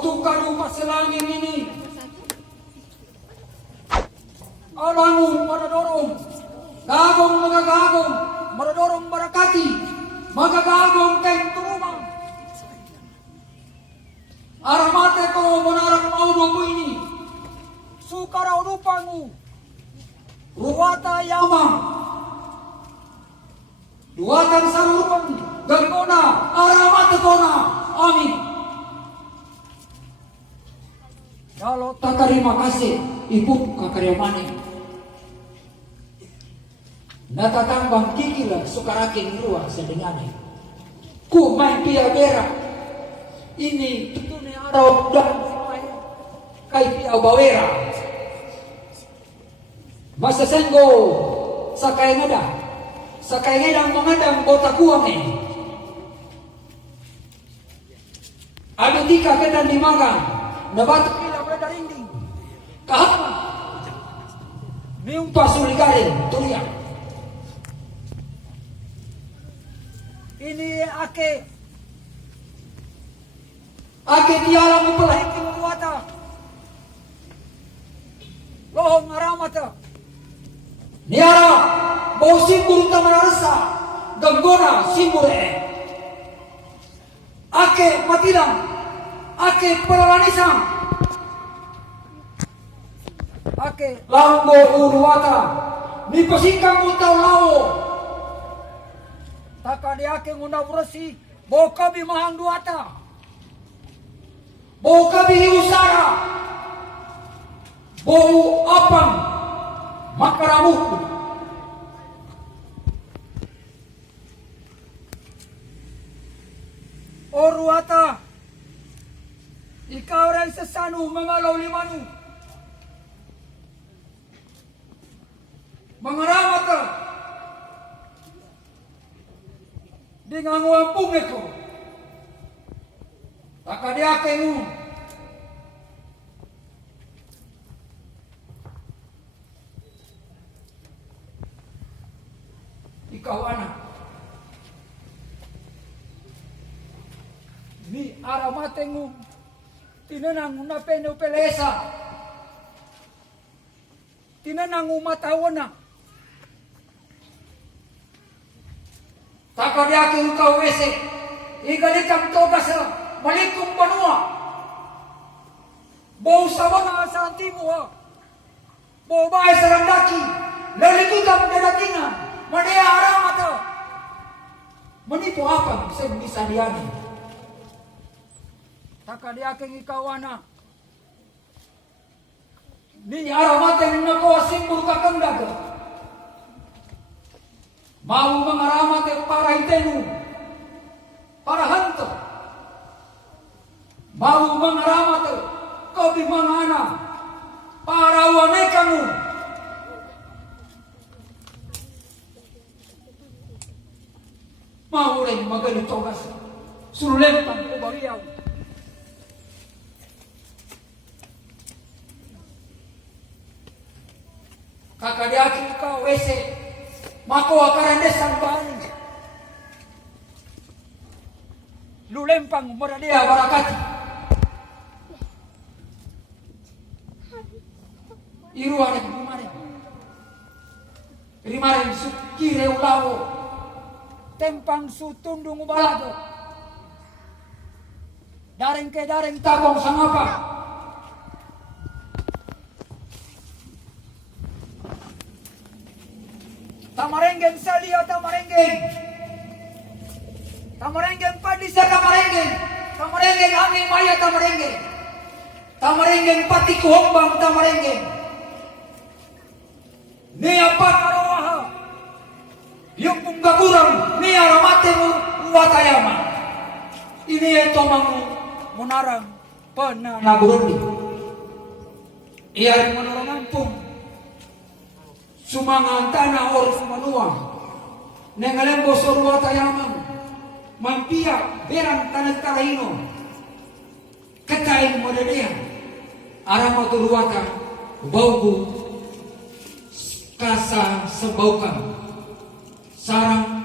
tukang paselangin ini. Alangun maradorong, gagong magagagong, maradorong barakati, magagagong keng turumang. Aramate ko monarang maudo mo ini, sukara urupangu, ruwata yama, duwatan sarupang, gagona, aramate ko na, amin. Kalau tak terima kasih, ibu kakaryamannya. Natatambang kikilang sukaraking ruang sedengannya. Ku main pia bera. Ini tutune araw dan kay pia bawera. Masa senggo sakay ngada. Sakay ngedang mengadang bota kuang eh. Ada tika ketan di magang. Nabatuk ilang rada rinding. Kahapman. Niyong pasuligarin turiang. Ini ake tiara mempelahiki membuata lohong aramata niara bau simbur tamarasa ganggona simbure ake matilang ake pelalanisang ake langgo urwata ni pasingkang utau lao taka diake nguna urasi boka bimahang duata boka bihi usara bau apang makaramuku oruata ikaw rin sesanu mengalaw limanu mengaramat ka di nganguang pungeko takadiakemu ikaw anak ni aramatengu tinanang na penupelesa tinanang umatawana takadiakemu kau wese igalikang togas malikung banua bau sabana sa antimu bau bahay sa randaki lalikutan dadatingan manea aramata manipo apang sa bisa diani takadiakeng ikaw anak ni aramata yung nakuha simbol kakandag mau mengaramat para hitenu para hanto mau mengaramat kau di mana para wanai kamu mau rin magaling togas surulempan ko bariyaw kakadiakin kau wese mako akarandesan bani lulempang moradea barakati iruaren rimaren sukire ulawo tempang sutundung ubalado dareng ke dareng tabong sangapa tamarenggen salia tamarenggen padisa tamarenggen angin maya tamarenggen pati kuhombang tamarenggen ni apa karowaha yung punggakurang ni aramatemu watayama ini ito mangu munarang pananagurundi iya menurungan pung sumangan tanah or sumanua nengalembo sorwa tayamang mampia berang tanah talahino ketaing modedea arama turuwata baugu kasa sebaukan sarang